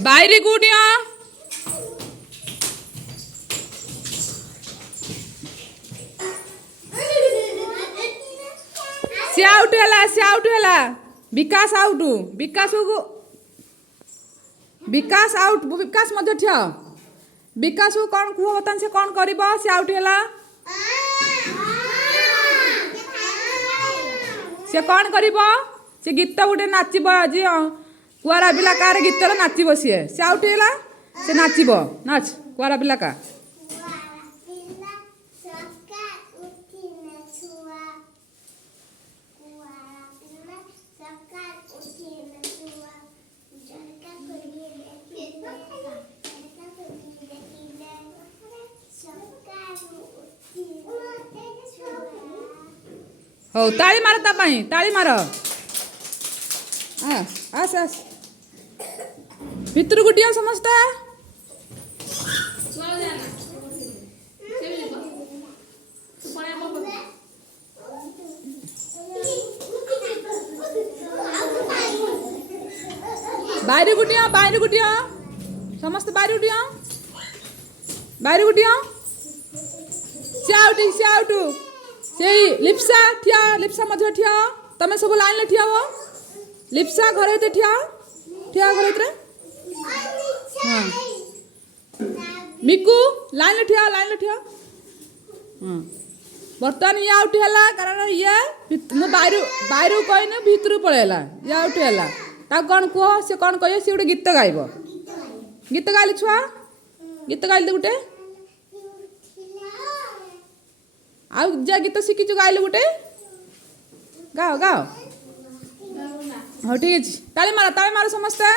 বাইরে গুডিয়া से आउट है विकास आउट विकास आउट विकास मध्य ठिया विकास को कौन कह बता से कौन कर से आउट है से कौन कर से गीत गोटे नाचब आज कुआरा बिला कार गीत नाचब सी से आउट है से नाचब नाच कुआरा बिला का हो ताली मार ताली मार आस आस भितर गुटिया समझता बाहर गुटिया समस्त बाहर गुटिया से आउट से लिप्सा ठिया लिप्सा मध्य ठिया तमें सब लाइन ले ठिया हो लिप्सा घर हेते ठिया घर हेते हां मिकू लाइन ले ठिया हां बर्तन ये आउट हैला कारण ये मु बाहर कहने भीतर पळेला ये आउट हैला ता कोन को से कोन कहे से गोटे गीत गाइबो गीत गाइले छुआ गीत गाइले गोटे आ जा गीत शिखी गाइल गोटे गाओ हाँ ठीक है ताली मार समस्ते।